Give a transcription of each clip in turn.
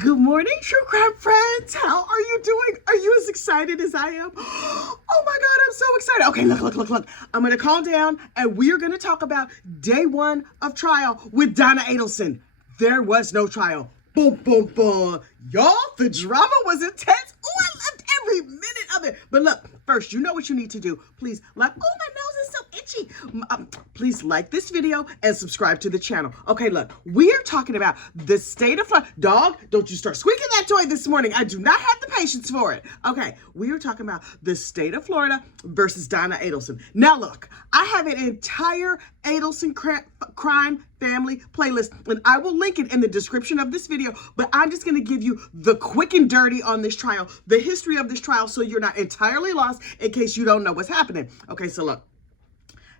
Good morning, true crime friends. How are you doing? Are you as excited as I am? Oh my God, I'm so excited. Okay, look. I'm gonna calm down and we are gonna talk about day one of trial with Donna Adelson. There was no trial. Boom, boom, boom. Y'all, the drama was intense. Oh, I loved every minute of it. But look, first, you know what you need to do. Please like, oh, my nose is so itchy. Please like this video and subscribe to the channel. Okay, look, we are talking about the state of Florida. Dog, don't you start squeaking that toy this morning. I do not have the patience for it. Okay, we are talking about the state of Florida versus Donna Adelson. Now, look, I have an entire Adelson crime family playlist, and I will link it in the description of this video, but I'm just going to give you the quick and dirty on this trial, the history of this trial, so you're not entirely lost in case you don't know what's happening. Okay, so look.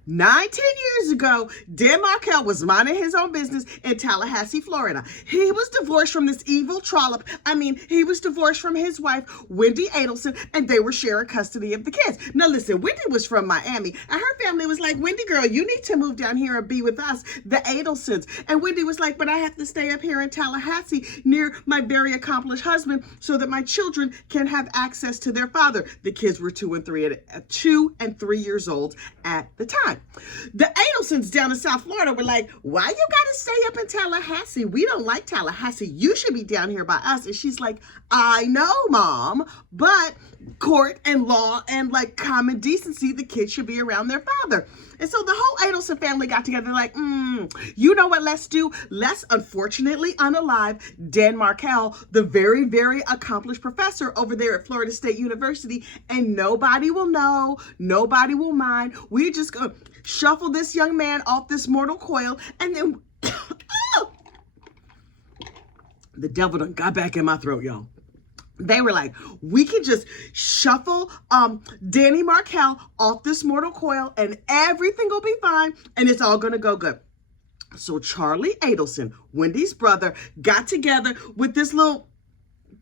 10 years ago, Dan Markel was minding his own business in Tallahassee, Florida. He was divorced from this evil trollop. He was divorced from his wife, Wendy Adelson, and they were sharing custody of the kids. Now listen, Wendy was from Miami, and her family was like, Wendy girl, you need to move down here and be with us, the Adelsons. And Wendy was like, but I have to stay up here in Tallahassee near my very accomplished husband so that my children can have access to their father. The kids were 2 and 3 years old at the time. The Adelsons down in South Florida were like, why you gotta stay up in Tallahassee? We don't like Tallahassee. You should be down here by us. And she's like, I know, Mom, but court and law and like common decency, the kids should be around their father. And so the whole Adelson family got together like, you know what let's do? Let's unfortunately unalive Dan Markel, the very, very accomplished professor over there at Florida State University, and nobody will know, nobody will mind. We just gonna shuffle this young man off this mortal coil, and then the devil done got back in my throat, y'all. They were like, we can just shuffle Danny Markel off this mortal coil and everything will be fine and it's all going to go good. So Charlie Adelson, Wendy's brother, got together with this little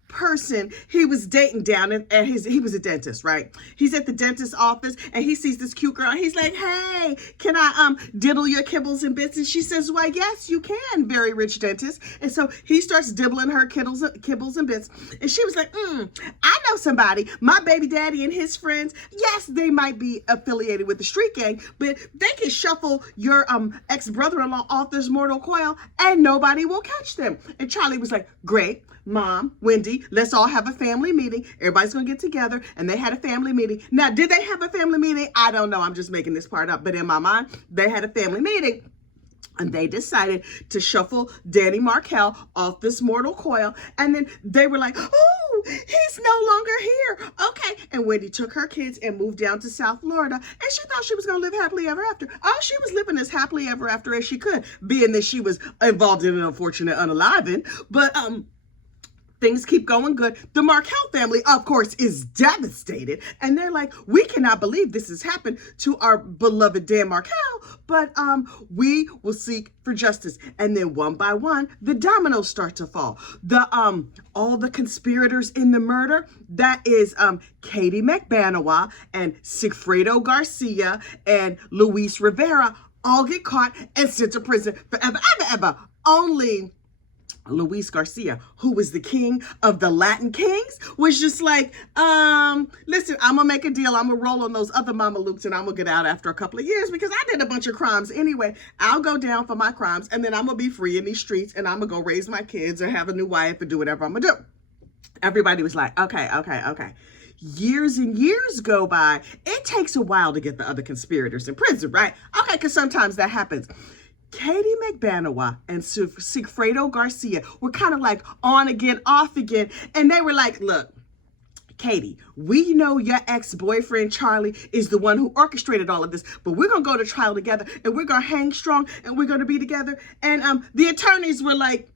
person he was dating down at he was a dentist, right? He's at the dentist's office and he sees this cute girl. He's like, hey, can I diddle your kibbles and bits? And she says, why, yes, you can, very rich dentist. And so he starts dibbling her kibbles and bits. And she was like, I know somebody, my baby daddy and his friends. Yes, they might be affiliated with the street gang, but they can shuffle your ex-brother-in-law off this mortal coil and nobody will catch them. And Charlie was like, great. Mom, Wendy, let's all have a family meeting. Everybody's going to get together. And they had a family meeting. Now, did they have a family meeting? I don't know. I'm just making this part up. But in my mind, they had a family meeting. And they decided to shuffle Danny Markel off this mortal coil. And then they were like, oh, he's no longer here. Okay. And Wendy took her kids and moved down to South Florida. And she thought she was going to live happily ever after. Oh, she was living as happily ever after as she could, being that she was involved in an unfortunate unaliving. But, things keep going good. The Markel family, of course, is devastated. And they're like, we cannot believe this has happened to our beloved Dan Markel, but we will seek for justice. And then one by one, the dominoes start to fall. All the conspirators in the murder, that is Katie McBanawa and Sigfredo Garcia and Luis Rivera, all get caught and sent to prison forever, ever. Only Luis Garcia, who was the king of the Latin kings, was just like, listen, I'm gonna make a deal. I'm gonna roll on those other Mamalukes and I'm gonna get out after a couple of years because I did a bunch of crimes anyway. I'll go down for my crimes and then I'm gonna be free in these streets and I'm gonna go raise my kids or have a new wife or do whatever I'm gonna do. Everybody was like, okay. Years and years go by. It takes a while to get the other conspirators in prison, right? Okay, because sometimes that happens. Katie McBanawa and Sigfredo Garcia were kind of like on again, off again. And they were like, look, Katie, we know your ex-boyfriend Charlie is the one who orchestrated all of this, but we're going to go to trial together and we're going to hang strong and we're going to be together. And the attorneys were like,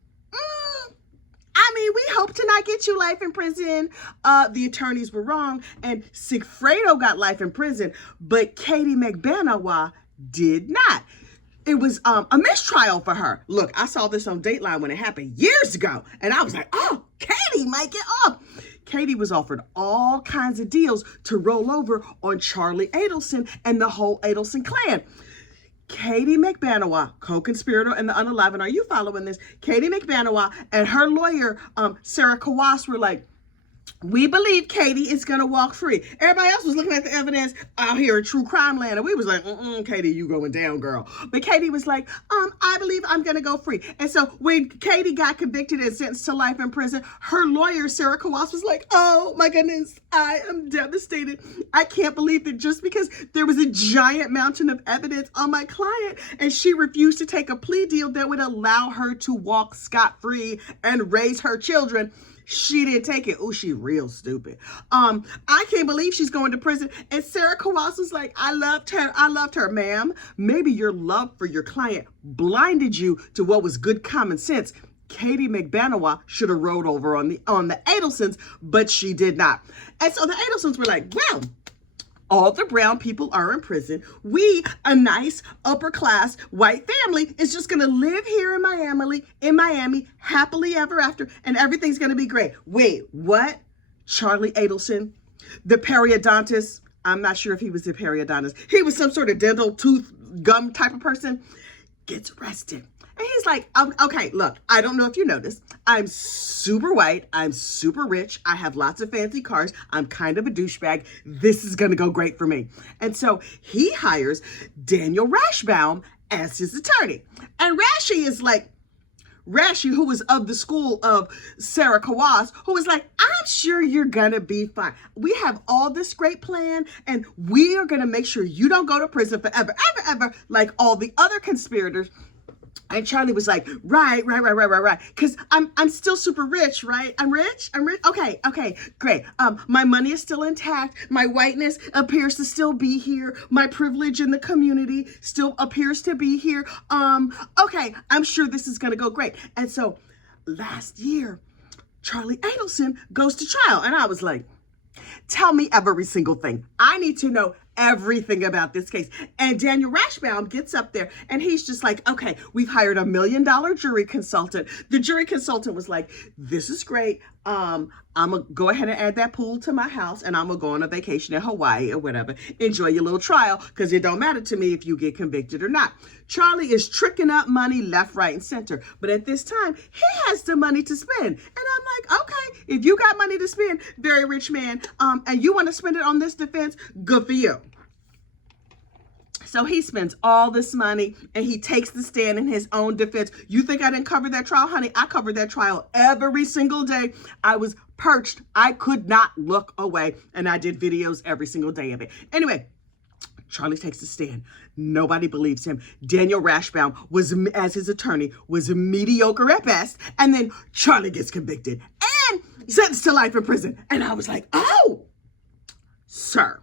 we hope to not get you life in prison. The attorneys were wrong and Sigfredo got life in prison, but Katie McBanawa did not. It was a mistrial for her. Look, I saw this on Dateline when it happened years ago. And I was like, oh, Katie might get off. Katie was offered all kinds of deals to roll over on Charlie Adelson and the whole Adelson clan. Katie McBanawa, co-conspirator in the unalive, and are you following this? Katie McBanawa and her lawyer, Sarah Kawas, were like, we believe Katie is going to walk free. Everybody else was looking at the evidence out here in true crime land, and we was like, Katie, you going down, girl. But Katie was like, I believe I'm going to go free. And so when Katie got convicted and sentenced to life in prison, her lawyer, Sarah Kawas, was like, oh my goodness, I am devastated. I can't believe that just because there was a giant mountain of evidence on my client and she refused to take a plea deal that would allow her to walk scot-free and raise her children, she didn't take it. Oh, she real stupid. I can't believe she's going to prison. And Sarah Kawas was like, I loved her, ma'am. Maybe your love for your client blinded you to what was good common sense. Katie McBanawa should have rolled over on the Adelsons, but she did not. And so the Adelsons were like, well, all the brown people are in prison. We, a nice upper class white family, is just gonna live here in Miami, happily ever after, and everything's gonna be great. Wait, what? Charlie Adelson, the periodontist, I'm not sure if he was a periodontist. He was some sort of dental tooth gum type of person, gets arrested. And he's like, okay, look, I don't know if you noticed. I'm super white. I'm super rich. I have lots of fancy cars. I'm kind of a douchebag. This is going to go great for me. And so he hires Daniel Rashbaum as his attorney. And Rashi, who was of the school of Sarah Kawas, who was like, I'm sure you're going to be fine. We have all this great plan, and we are going to make sure you don't go to prison forever, ever, like all the other conspirators. And Charlie was like, right. Because I'm still super rich, right? I'm rich. Okay, great. My money is still intact. My whiteness appears to still be here. My privilege in the community still appears to be here. Okay, I'm sure this is gonna go great. And so last year, Charlie Adelson goes to trial. And I was like, tell me every single thing. I need to know everything about this case. And Daniel Rashbaum gets up there and he's just like, okay, we've hired $1 million jury consultant. The jury consultant was like, this is great. I'm gonna go ahead and add that pool to my house and I'm gonna go on a vacation in Hawaii or whatever. Enjoy your little trial because it don't matter to me if you get convicted or not. Charlie is tricking up money left, right, and center. But at this time, he has the money to spend. And I'm like, okay, if you got money to spend, very rich man, and you want to spend it on this defense, good for you. So he spends all this money and he takes the stand in his own defense. You think I didn't cover that trial? Honey, I covered that trial every single day. I was perched. I could not look away. And I did videos every single day of it. Anyway, Charlie takes the stand. Nobody believes him. Daniel Rashbaum as his attorney, was mediocre at best. And then Charlie gets convicted and sentenced to life in prison. And I was like, oh, sir.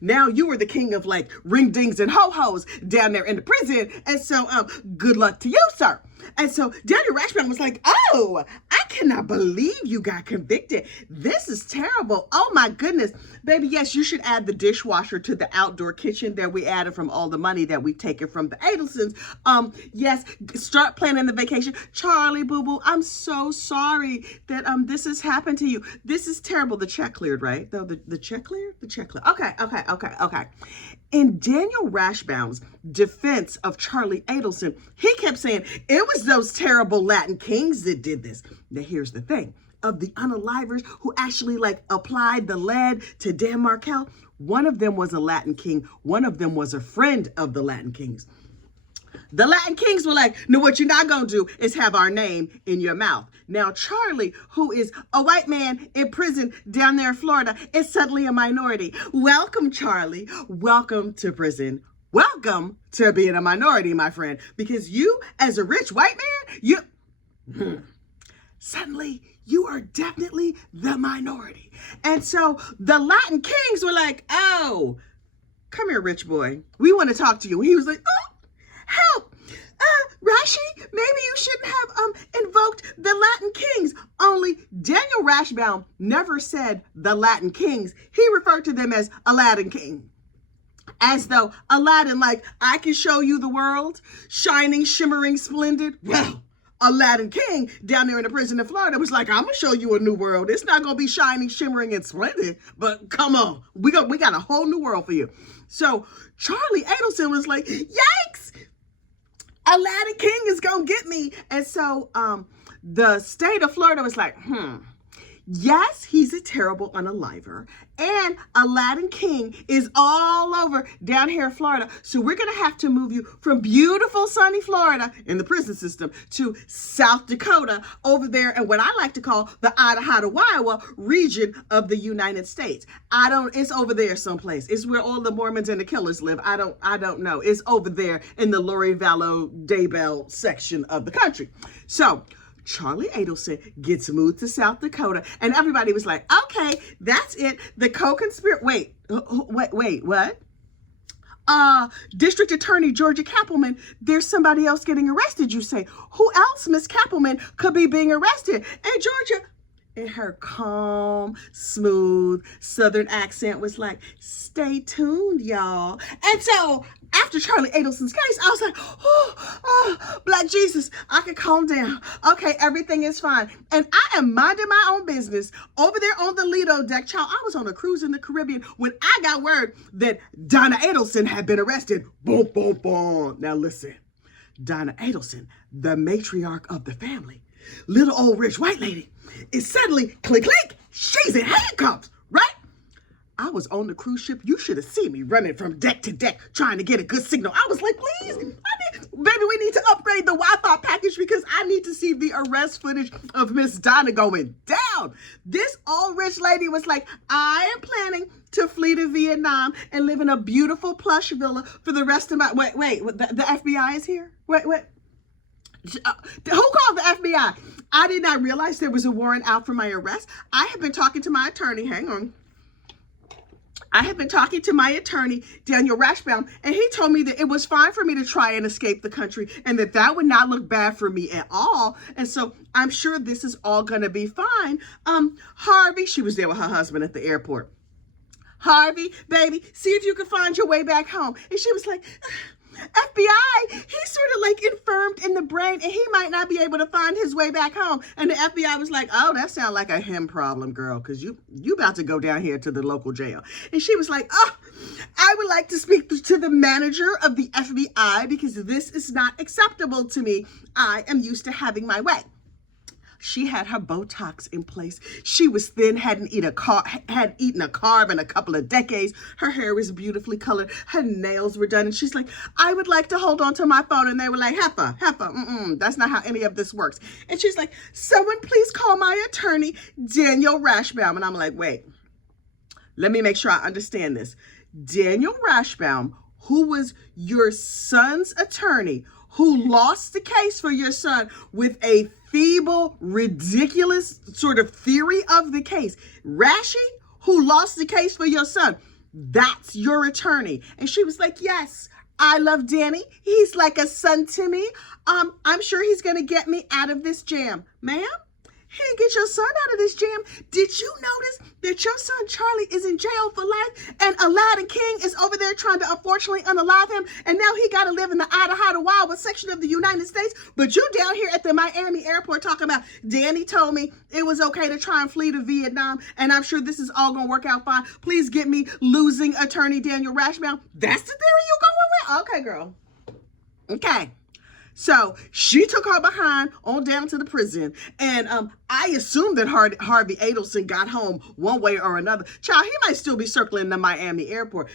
Now you were the king of like ring dings and ho-hos down there in the prison. And so good luck to you, sir. And so Daniel Rashbaum was like, oh, I cannot believe you got convicted. This is terrible. Oh my goodness. Baby, yes, you should add the dishwasher to the outdoor kitchen that we added from all the money that we've taken from the Adelsons. Yes, start planning the vacation. Charlie, boo-boo, I'm so sorry that this has happened to you. This is terrible. The check cleared, right? The check cleared? The check cleared. Okay. In Daniel Rashbaum's defense of Charlie Adelson, he kept saying, it was those terrible Latin kings that did this. Now, here's the thing. Of the unalivers who actually like applied the lead to Dan Markel, one of them was a Latin king. One of them was a friend of the Latin kings. The Latin kings were like, no, what you're not going to do is have our name in your mouth. Now, Charlie, who is a white man in prison down there in Florida, is suddenly a minority. Welcome, Charlie. Welcome to prison. Welcome to being a minority, my friend, because you, as a rich white man, suddenly you are definitely the minority. And so the Latin kings were like, oh, come here, rich boy. We want to talk to you. And he was like, oh, help. Rashi, maybe you shouldn't have invoked the Latin kings. Only Daniel Rashbaum never said the Latin kings. He referred to them as Aladdin King. As though Aladdin, like, I can show you the world, shining, shimmering, splendid. Well, Aladdin King down there in the prison in Florida was like, I'm going to show you a new world. It's not going to be shining, shimmering, and splendid, but come on. We got a whole new world for you. So Charlie Adelson was like, yikes, Aladdin King is gonna get me. And so the state of Florida was like, yes, he's a terrible unaliver. And Aladdin King is all over down here in Florida. So we're going to have to move you from beautiful sunny Florida in the prison system to South Dakota over there in what I like to call the Idaho region of the United States. It's over there someplace. It's where all the Mormons and the killers live. I don't know. It's over there in the Lori Vallow Daybell section of the country. So Charlie Adelson gets moved to South Dakota, and everybody was like, okay, that's it. The co-conspirator, wait, what? District Attorney Georgia Kappelman, there's somebody else getting arrested, you say. Who else, Miss Kappelman, could be being arrested? And Georgia, in her calm, smooth Southern accent, was like, stay tuned, y'all. And so after Charlie Adelson's case, I was like, oh, Black Jesus, I can calm down. Okay, everything is fine. And I am minding my own business over there on the Lido deck. Child, I was on a cruise in the Caribbean when I got word that Donna Adelson had been arrested. Boom, boom, boom. Now listen, Donna Adelson, the matriarch of the family, little old rich white lady, is suddenly, click, click, she's in handcuffs, right? I was on the cruise ship. You should have seen me running from deck to deck trying to get a good signal. I was like, please, baby, we need to upgrade the Wi-Fi package because I need to see the arrest footage of Miss Donna going down. This old rich lady was like, I am planning to flee to Vietnam and live in a beautiful plush villa for the rest of my, wait, the FBI is here? Wait. Who called the FBI? I did not realize there was a warrant out for my arrest. I have been talking to my attorney. Hang on. I have been talking to my attorney, Daniel Rashbaum, and he told me that it was fine for me to try and escape the country and that would not look bad for me at all. And so I'm sure this is all going to be fine. Harvey, she was there with her husband at the airport. Harvey, baby, see if you can find your way back home. And she was like, FBI, he's sort of like infirmed in the brain and he might not be able to find his way back home. And the FBI was like, oh, that sounds like a him problem, girl, because you about to go down here to the local jail. And she was like, oh, I would like to speak to the manager of the FBI because this is not acceptable to me. I am used to having my way. She had her Botox in place. She was thin, hadn't eaten a carb in a couple of decades. Her hair was beautifully colored. Her nails were done. And she's like, I would like to hold on to my phone. And they were like, Heifer, that's not how any of this works. And she's like, someone please call my attorney, Daniel Rashbaum. And I'm like, wait, let me make sure I understand this. Daniel Rashbaum, who was your son's attorney, who lost the case for your son with a feeble, ridiculous sort of theory of the case. Rashi, who lost the case for your son, that's your attorney. And she was like, yes, I love Danny. He's like a son to me. I'm sure he's going to get me out of this jam. Ma'am? Hey, get your son out of this jam. Did you notice that your son Charlie is in jail for life and Aladdin King is over there trying to unfortunately unalive him and now he got to live in the Idaho section of the United States? But you down here at the Miami airport talking about Danny told me it was okay to try and flee to Vietnam and I'm sure this is all going to work out fine. Please get me losing attorney Daniel Rashbaum. That's the theory you going with? Okay, girl. Okay. So she took her behind on down to the prison. And I assume that Harvey Adelson got home one way or another. Child, he might still be circling the Miami airport.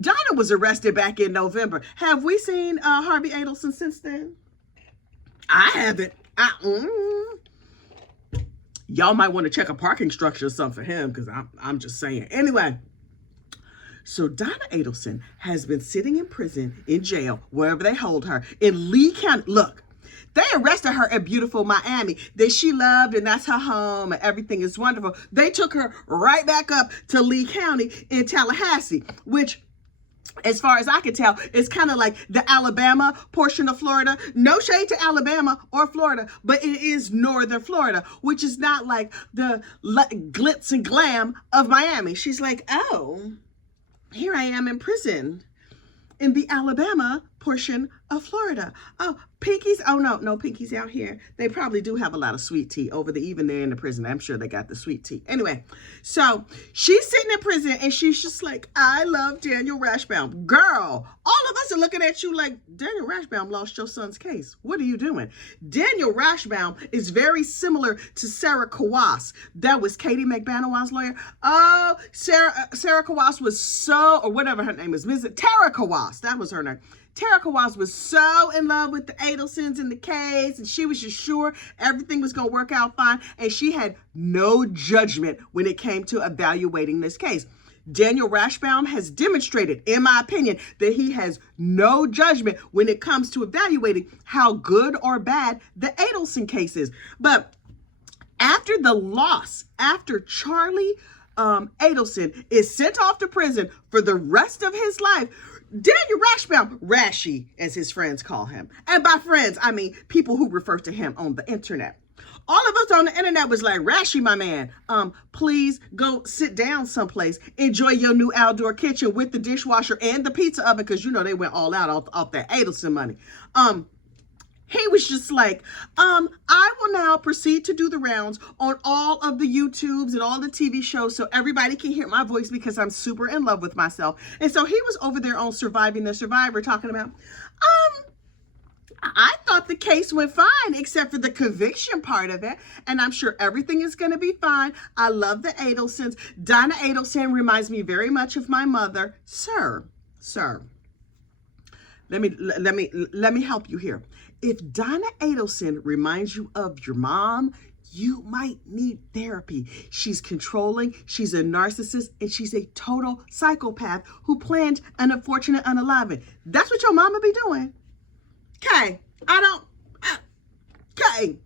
Donna was arrested back in November. Have we seen Harvey Adelson since then? I haven't. Y'all might want to check a parking structure or something for him because I'm just saying. Anyway. So Donna Adelson has been sitting in prison, in jail, wherever they hold her, in Lee County. Look, they arrested her at beautiful Miami that she loved and that's her home and everything is wonderful. They took her right back up to Lee County in Tallahassee, which, as far as I can tell, is kind of like the Alabama portion of Florida. No shade to Alabama or Florida, but it is northern Florida, which is not like the glitz and glam of Miami. She's like, oh, here I am in prison in the Alabama portion of Florida. Oh, Pinky's. Oh, no, Pinky's out here. They probably do have a lot of sweet tea even there in the prison. I'm sure they got the sweet tea. Anyway, so she's sitting in prison and she's just like, I love Daniel Rashbaum. Girl, all of us are looking at you like, Daniel Rashbaum lost your son's case. What are you doing? Daniel Rashbaum is very similar to Sarah Kawas. That was Katie McBanawan's lawyer. Oh, Sarah Kawas was or whatever her name is, Tara Kawas. That was her name. Tara Kawas was so in love with the Adelsons in the case, and she was just sure everything was going to work out fine, and she had no judgment when it came to evaluating this case. Daniel Rashbaum has demonstrated, in my opinion, that he has no judgment when it comes to evaluating how good or bad the Adelson case is. But after the loss, after Charlie Adelson is sent off to prison for the rest of his life, Daniel Rashbaum, Rashy, as his friends call him. And by friends, I mean people who refer to him on the internet. All of us on the internet was like, Rashy, my man, please go sit down someplace. Enjoy your new outdoor kitchen with the dishwasher and the pizza oven, because, you know, they went all out off that Adelson money. He was just like, I will now proceed to do the rounds on all of the YouTubes and all the TV shows so everybody can hear my voice because I'm super in love with myself. And so he was over there on Surviving the Survivor talking about, I thought the case went fine except for the conviction part of it. And I'm sure everything is going to be fine. I love the Adelsons. Donna Adelson reminds me very much of my mother. Sir, let me help you here. If Donna Adelson reminds you of your mom, you might need therapy. She's controlling, she's a narcissist, and she's a total psychopath who planned an unfortunate unaliving. That's what your mama be doing. Okay, okay,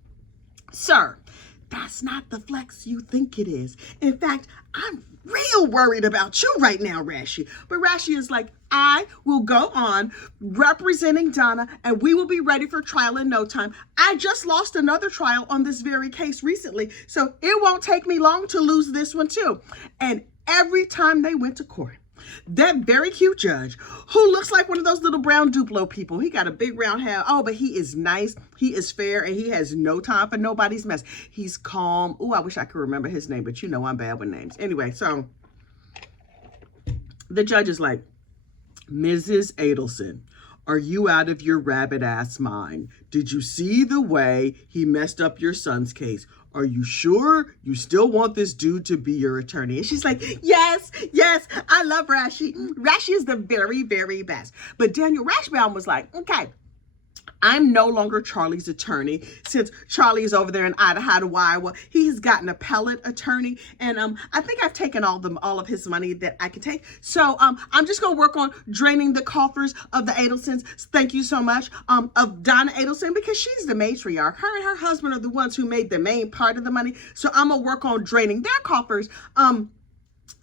sir, that's not the flex you think it is. In fact, I'm real worried about you right now, Rashy. But Rashy is like, I will go on representing Donna and we will be ready for trial in no time. I just lost another trial on this very case recently, so it won't take me long to lose this one too. And every time they went to court, that very cute judge who looks like one of those little brown Duplo people. He got a big round head. Oh, but he is nice. He is fair, and he has no time for nobody's mess. He's calm. Oh, I wish I could remember his name, but you know I'm bad with names. Anyway, so the judge is like, Mrs. Adelson, are you out of your rabbit ass mind? Did you see the way he messed up your son's case? Are you sure you still want this dude to be your attorney? And she's like, yes, I love Rashy. Rashy is the very, very best. But Daniel Rashbaum was like, okay, I'm no longer Charlie's attorney. Since Charlie is over there in Idaho, Iowa, he has got an appellate attorney, and I think I've taken all of his money that I could take. So I'm just gonna work on draining the coffers of the Adelsons. Thank you so much, of Donna Adelson, because she's the matriarch. Her and her husband are the ones who made the main part of the money. So I'm gonna work on draining their coffers.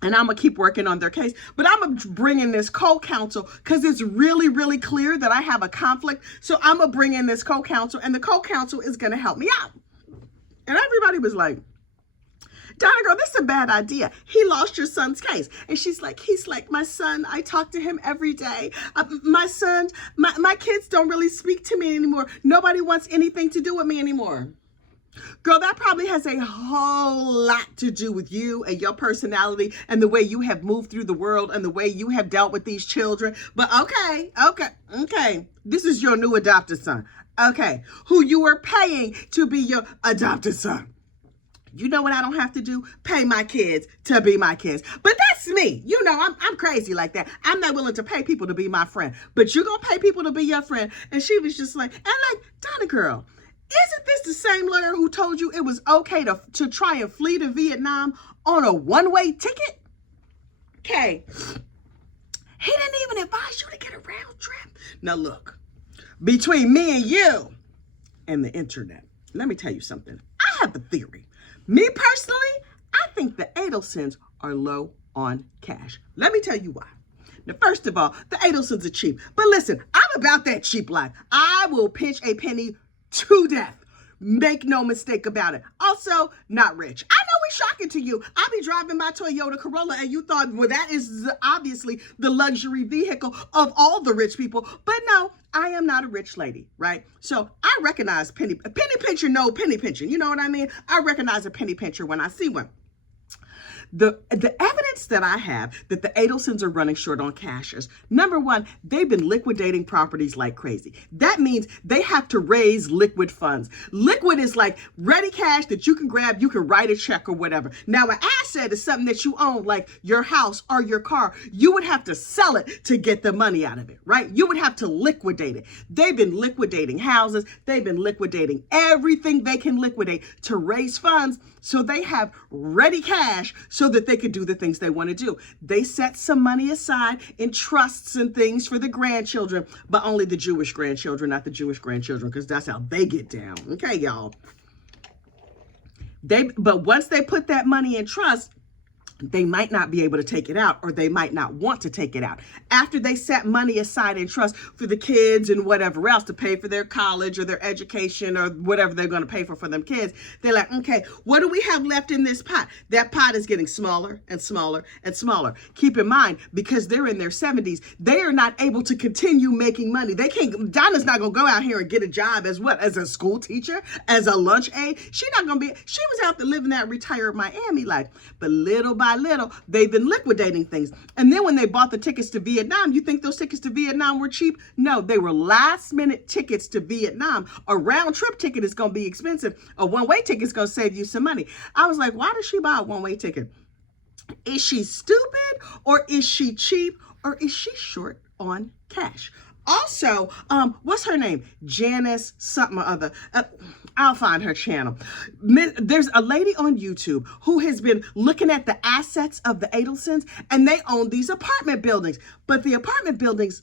And I'm going to keep working on their case. But I'm going to bring in this co-counsel because it's really, really clear that I have a conflict. So I'm going to bring in this co-counsel, and the co-counsel is going to help me out. And everybody was like, Donna girl, this is a bad idea. He lost your son's case. And she's like, he's like my son. I talk to him every day. My son, my kids don't really speak to me anymore. Nobody wants anything to do with me anymore. Girl, that probably has a whole lot to do with you and your personality and the way you have moved through the world and the way you have dealt with these children. But okay. This is your new adopted son. Okay. Who you are paying to be your adopted son. You know what I don't have to do? Pay my kids to be my kids. But that's me. You know, I'm crazy like that. I'm not willing to pay people to be my friend. But you're going to pay people to be your friend. And she was just like, Donna girl, isn't this the same lawyer who told you it was okay to try and flee to Vietnam on a one-way ticket? Okay. He didn't even advise you to get a round trip. Now look, between me and you and the internet, let me tell you something. I have a theory. Me personally, I think the Adelsons are low on cash. Let me tell you why. Now, first of all, the Adelsons are cheap. But listen, I'm about that cheap life. I will pinch a penny to death. Make no mistake about it. Also, not rich. I know it's shocking to you. I be driving my Toyota Corolla and you thought, well, that is obviously the luxury vehicle of all the rich people. But no, I am not a rich lady, right? So I recognize penny pincher, no penny pinching. You know what I mean? I recognize a penny pincher when I see one. The evidence that I have that the Adelsons are running short on cash is, number one, they've been liquidating properties like crazy. That means they have to raise liquid funds. Liquid is like ready cash that you can grab, you can write a check or whatever. Now, an asset is something that you own, like your house or your car. You would have to sell it to get the money out of it, right? You would have to liquidate it. They've been liquidating houses. They've been liquidating everything they can liquidate to raise funds so they have ready cash so that they could do the things they want to do. They set some money aside in trusts and things for the grandchildren, but only the Jewish grandchildren, not the Jewish grandchildren, because that's how they get down. Okay, y'all. But once they put that money in trust, they might not be able to take it out, or they might not want to take it out. After they set money aside in trust for the kids and whatever else to pay for their college or their education or whatever they're going to pay for them kids, they're like, okay, what do we have left in this pot? That pot is getting smaller and smaller and smaller. Keep in mind, because they're in their 70s, they are not able to continue making money. They can't, Donna's not going to go out here and get a job as what? As a school teacher, as a lunch aide. She was out there living that retired Miami life. But little by little, they've been liquidating things. And then when they bought the tickets to Vietnam, you think those tickets to Vietnam were cheap? No, they were last minute tickets to Vietnam. A round trip ticket is going to be expensive. A one-way ticket is going to save you some money. I was like, why does she buy a one-way ticket? Is she stupid, or is she cheap, or is she short on cash? Also, what's her name? Janice something or other. I'll find her channel. There's a lady on YouTube who has been looking at the assets of the Adelsons, and they own these apartment buildings. But the apartment buildings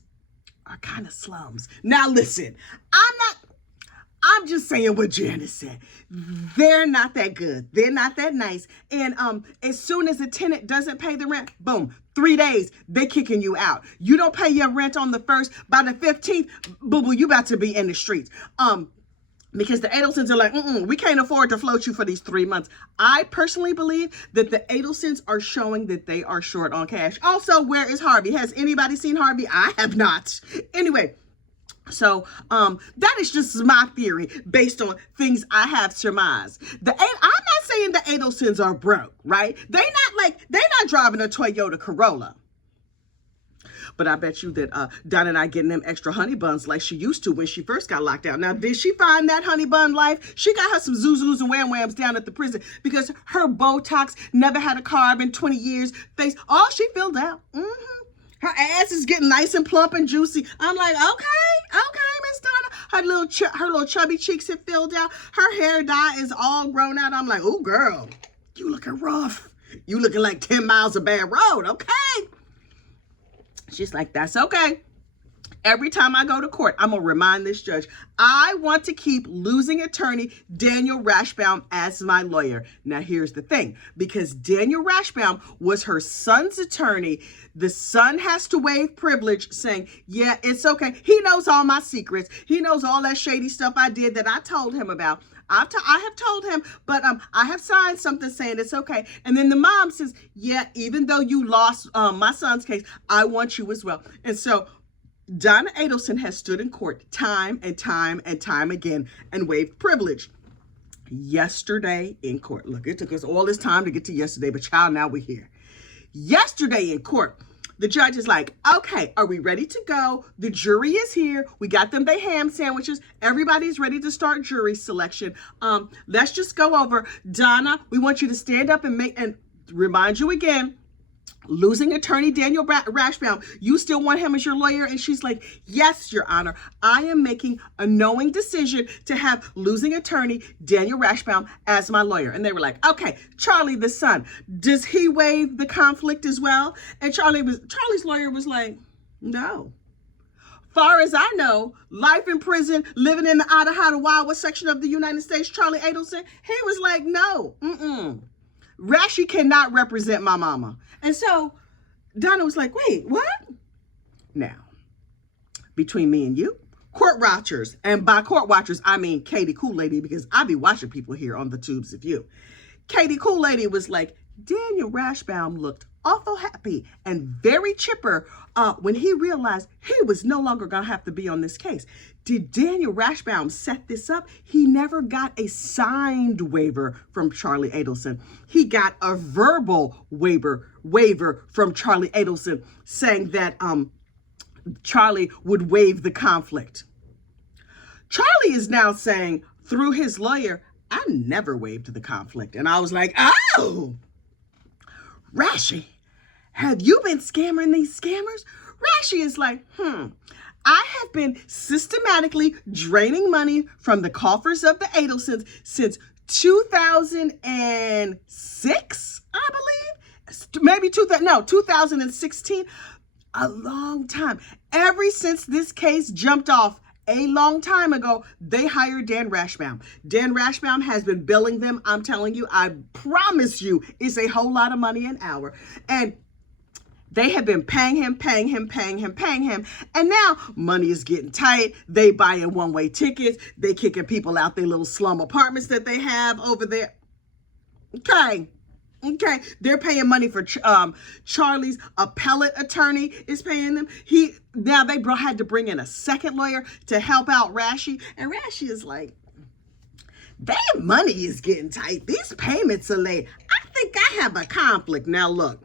are kind of slums. Now listen, I'm just saying what Janice said. They're not that good. They're not that nice. And as soon as a tenant doesn't pay the rent, boom, 3 days, they kicking you out. You don't pay your rent on the 1st, by the 15th, boo-boo, you about to be in the streets. Because the Adelsons are like, we can't afford to float you for these 3 months. I personally believe that the Adelsons are showing that they are short on cash. Also, where is Harvey? Has anybody seen Harvey? I have not. Anyway, so that is just my theory based on things I have surmised. I'm not saying the Adelsons are broke, right? They're not driving a Toyota Corolla. But I bet you that Donna not getting them extra honey buns like she used to when she first got locked out. Now, did she find that honey bun life? She got her some Zuzus and Wham Whams down at the prison because her Botox never had a carb in 20 years. Face, she filled out. Her ass is getting nice and plump and juicy. I'm like, okay, Miss Donna. Her little chubby cheeks have filled out. Her hair dye is all grown out. I'm like, oh, girl, you looking rough. You looking like 10 miles of bad road, okay? She's like, that's okay. Every time I go to court, I'm going to remind this judge, I want to keep losing attorney Daniel Rashbaum as my lawyer. Now, here's the thing. Because Daniel Rashbaum was her son's attorney, the son has to waive privilege saying, yeah, it's okay. He knows all my secrets. He knows all that shady stuff I did that I told him about. I have told him, but I have signed something saying it's okay. And then the mom says, yeah, even though you lost my son's case, I want you as well. And so Donna Adelson has stood in court time and time and time again and waived privilege. Yesterday in court. Look, it took us all this time to get to yesterday, but child, now we're here. Yesterday in court, the judge is like, okay, are we ready to go? The jury is here. We got them their ham sandwiches. Everybody's ready to start jury selection. Let's just go over. Donna, we want you to stand up and remind you again, losing attorney Daniel Rashbaum, you still want him as your lawyer? And she's like, yes, Your Honor, I am making a knowing decision to have losing attorney Daniel Rashbaum as my lawyer. And they were like, okay, Charlie, the son, does he waive the conflict as well? And Charlie's lawyer was like, no. Far as I know, life in prison, living in the Idaho Wild West section of the United States, Charlie Adelson, he was like, no, Rashi cannot represent my mama. And so Donna was like, wait, what? Now, between me and you, court watchers, and by court watchers, I mean Katie Kool Lady, because I be watching people here on the tubes of you. Katie Kool Lady was like, Daniel Rashbaum looked awful happy and very chipper when he realized he was no longer going to have to be on this case. Did Daniel Rashbaum set this up? He never got a signed waiver from Charlie Adelson. He got a verbal waiver from Charlie Adelson saying that Charlie would waive the conflict. Charlie is now saying through his lawyer, I never waived the conflict. And I was like, oh, Rashi, have you been scamming these scammers? Rashi is like, I have been systematically draining money from the coffers of the Adelsons since 2006, I believe. Maybe 2016. A long time. Ever since this case jumped off a long time ago, they hired Dan Rashbaum. Dan Rashbaum has been billing them. I'm telling you, I promise you, it's a whole lot of money an hour. And they have been paying him. And now money is getting tight. They buying one-way tickets. They kicking people out their little slum apartments that they have over there. Okay. They're paying money for Charlie's appellate attorney is paying them. Now they had to bring in a second lawyer to help out Rashi. And Rashi is like, their money is getting tight. These payments are late. I think I have a conflict. Now look,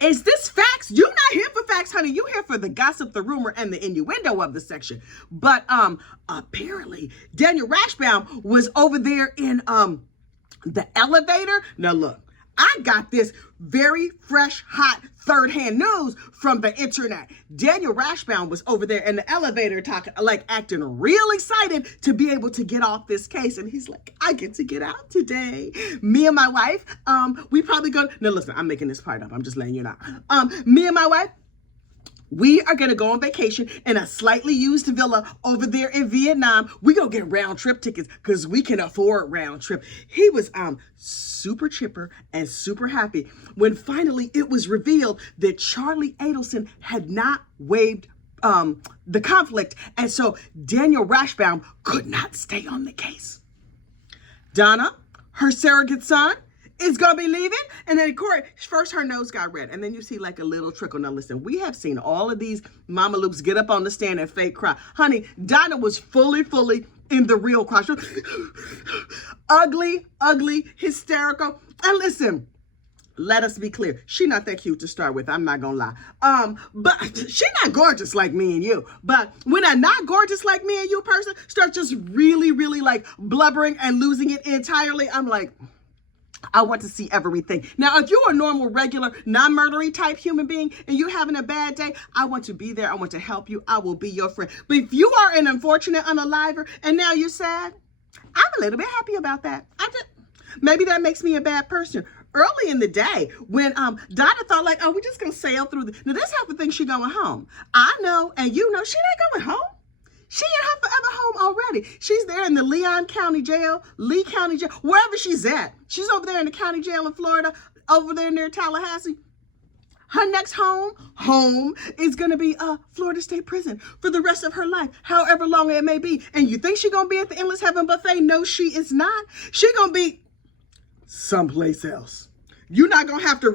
is this facts? You're not here for facts, honey. You're here for the gossip, the rumor, and the innuendo of the section. But apparently Daniel Rashbaum was over there in the elevator. Now look, I got this very fresh, hot, third-hand news from the internet. Daniel Rashbaum was over there in the elevator talking, like acting real excited to be able to get off this case. And he's like, I get to get out today. Me and my wife, we probably go. Now listen, I'm making this part up. I'm just letting you know. Me and my wife, we are going to go on vacation in a slightly used villa over there in Vietnam. We going to get round trip tickets because we can afford round trip. He was super chipper and super happy when finally it was revealed that Charlie Adelson had not waived the conflict. And so Daniel Rashbaum could not stay on the case. Donna, her surrogate son, is going to be leaving. And then Corey, first her nose got red. And then you see like a little trickle. Now listen, we have seen all of these mama loops get up on the stand and fake cry. Honey, Donna was fully in the real cry. Ugly, hysterical. And listen, let us be clear. She not that cute to start with. I'm not going to lie. But she not gorgeous like me and you. But when a not gorgeous like me and you person starts just really like blubbering and losing it entirely, I'm like, I want to see everything. Now, if you're a normal, regular, non-murdery type human being and you're having a bad day, I want to be there. I want to help you. I will be your friend. But if you are an unfortunate unaliver and now you're sad, I'm a little bit happy about that. Maybe that makes me a bad person. Early in the day, when Donna thought like, oh, we're just going to sail through now this half the thing she going home. I know, and you know, she not going home. She in her forever home already. She's there in the Lee County Jail, wherever she's at. She's over there in the county jail in Florida, over there near Tallahassee. Her next home is going to be Florida State Prison for the rest of her life, however long it may be. And you think she's going to be at the Endless Heaven Buffet? No, she is not. She's going to be someplace else. You're not going to have to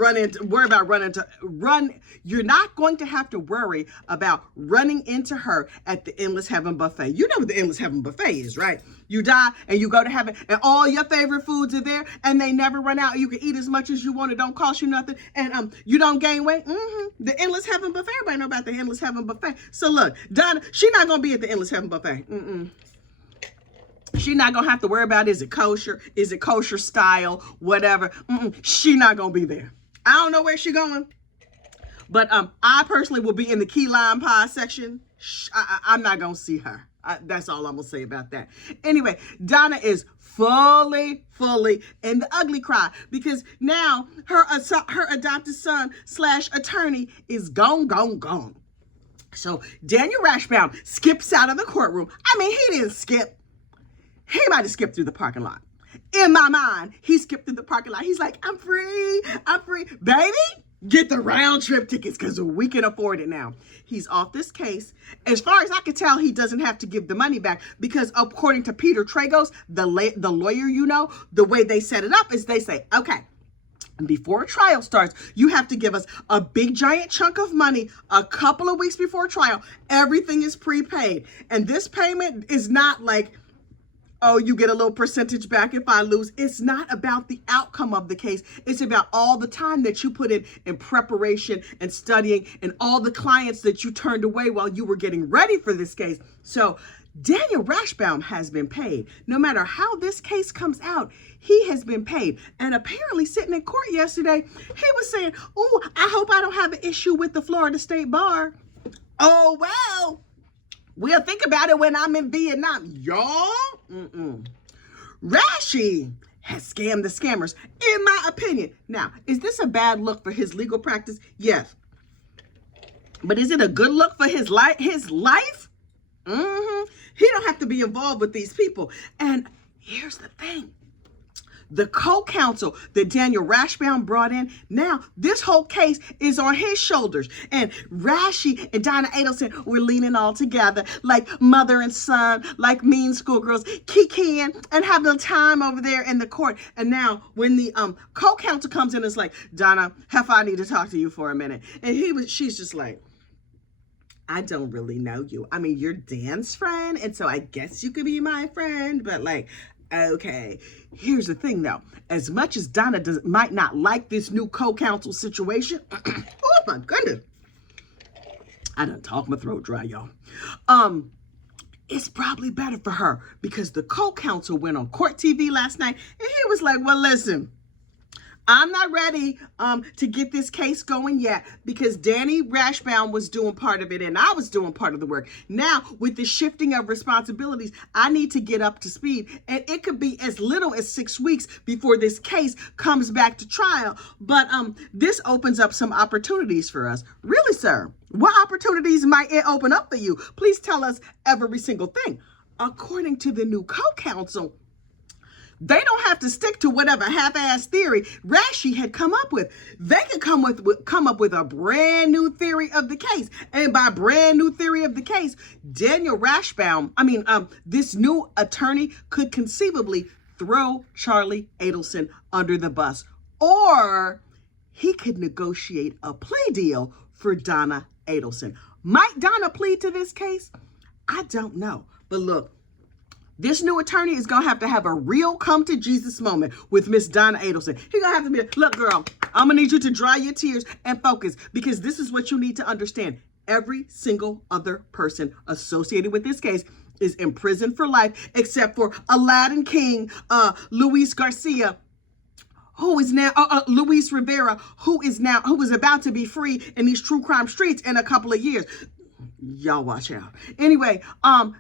you're not going to have to worry about running into her at the Endless Heaven Buffet. You know what the Endless Heaven Buffet is, right? You die and you go to heaven and all your favorite foods are there and they never run out. You can eat as much as you want. It don't cost you nothing. And you don't gain weight. The Endless Heaven Buffet. Everybody know about the Endless Heaven Buffet. So look, Donna, she's not going to be at the Endless Heaven Buffet. She's not going to have to worry about, is it kosher style, whatever. She's not going to be there. I don't know where she's going. But I personally will be in the key lime pie section. I'm not going to see her. That's all I'm going to say about that. Anyway, Donna is fully in the ugly cry because now her adopted son / attorney is gone. So Daniel Rashbaum skips out of the courtroom. I mean, he didn't skip. He might have skipped through the parking lot. In my mind, he skipped through the parking lot. He's like, I'm free. Baby, get the round trip tickets because we can afford it now. He's off this case. As far as I can tell, he doesn't have to give the money back because according to Peter Tragos, the lawyer, you know, the way they set it up is they say, okay, before a trial starts, you have to give us a big giant chunk of money a couple of weeks before trial. Everything is prepaid. And this payment is not like, oh, you get a little percentage back if I lose. It's not about the outcome of the case. It's about all the time that you put in preparation and studying and all the clients that you turned away while you were getting ready for this case. So Daniel Rashbaum has been paid. No matter how this case comes out, he has been paid. And apparently sitting in court yesterday, he was saying, oh, I hope I don't have an issue with the Florida State Bar. Oh, well, we'll think about it when I'm in Vietnam. Y'all, Rashi has scammed the scammers, in my opinion. Now, is this a bad look for his legal practice? Yes. But is it a good look for his life? He don't have to be involved with these people. And here's the thing. The co-counsel that Daniel Rashbaum brought in, now this whole case is on his shoulders. And Rashi and Donna Adelson were leaning all together like mother and son, like mean schoolgirls, kikiing and having a time over there in the court. And now when the co-counsel comes in, it's like, Donna, I need to talk to you for a minute. And she's just like, I don't really know you. I mean, you're Dan's friend, and so I guess you could be my friend, but like, okay. Here's the thing, though. As much as Donna might not like this new co-counsel situation, oh my goodness, I done talked my throat dry, y'all. It's probably better for her because the co-counsel went on court TV last night, and he was like, well, listen, I'm not ready to get this case going yet because Danny Rashbaum was doing part of it and I was doing part of the work. Now, with the shifting of responsibilities, I need to get up to speed. And it could be as little as 6 weeks before this case comes back to trial. But this opens up some opportunities for us. Really, sir? What opportunities might it open up for you? Please tell us every single thing. According to the new co-counsel, they don't have to stick to whatever half-ass theory Rashi had come up with. They can come up with a brand new theory of the case. And by brand new theory of the case, Daniel Rashbaum, this new attorney could conceivably throw Charlie Adelson under the bus. Or he could negotiate a plea deal for Donna Adelson. Might Donna plead to this case? I don't know. But look, this new attorney is going to have a real come to Jesus moment with Miss Donna Adelson. He's going to have to be, look, girl, I'm going to need you to dry your tears and focus because this is what you need to understand. Every single other person associated with this case is in prison for life except for Aladdin King, Luis Garcia, who is now, Luis Rivera, who is about to be free in these true crime streets in a couple of years. Y'all watch out. Anyway,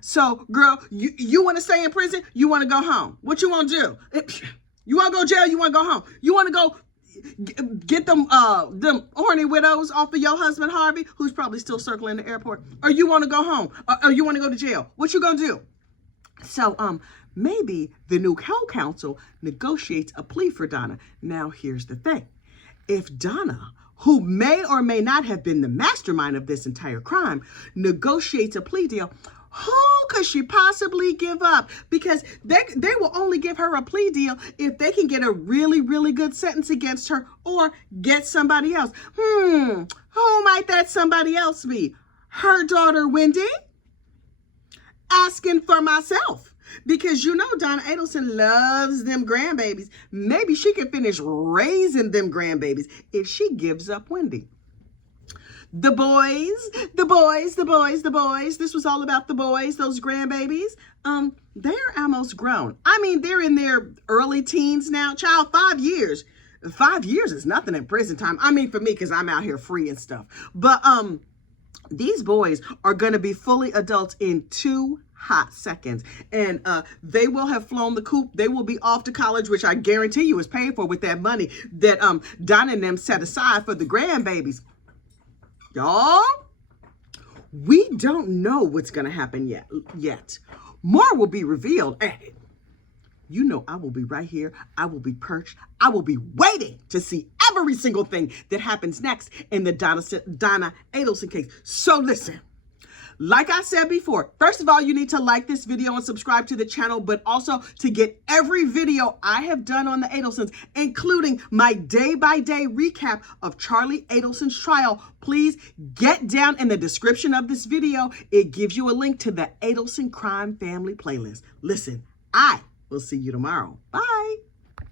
so girl, you want to stay in prison? You want to go home? What you want to do? You want to go jail? You want to go home? You want to go get them horny widows off of your husband Harvey, who's probably still circling the airport, or you want to go home, or you want to go to jail? What you gonna do? So maybe the new co-counsel negotiates a plea for Donna. Now here's the thing: if Donna, who may or may not have been the mastermind of this entire crime, negotiates a plea deal, who could she possibly give up? Because they will only give her a plea deal if they can get a really, really good sentence against her or get somebody else. Who might that somebody else be? Her daughter, Wendy? Asking for myself. Because you know Donna Adelson loves them grandbabies. Maybe she can finish raising them grandbabies if she gives up Wendy. The boys. This was all about the boys, those grandbabies. They're almost grown. I mean, they're in their early teens now. Child, 5 years. 5 years is nothing in prison time. I mean, for me, because I'm out here free and stuff. But these boys are going to be fully adults in 2 hot seconds, and they will have flown the coop. They will be off to college, which I guarantee you is paid for with that money that Donna and them set aside for the grandbabies. Y'all, we don't know what's gonna happen yet. More will be revealed. Hey, you know I will be right here. I will be perched. I will be waiting to see everything every single thing that happens next in the Donna Adelson case. So listen. Like I said before, first of all, you need to like this video and subscribe to the channel, but also to get every video I have done on the Adelsons, including my day-by-day recap of Charlie Adelson's trial, please get down in the description of this video. It gives you a link to the Adelson Crime Family playlist. Listen, I will see you tomorrow. Bye.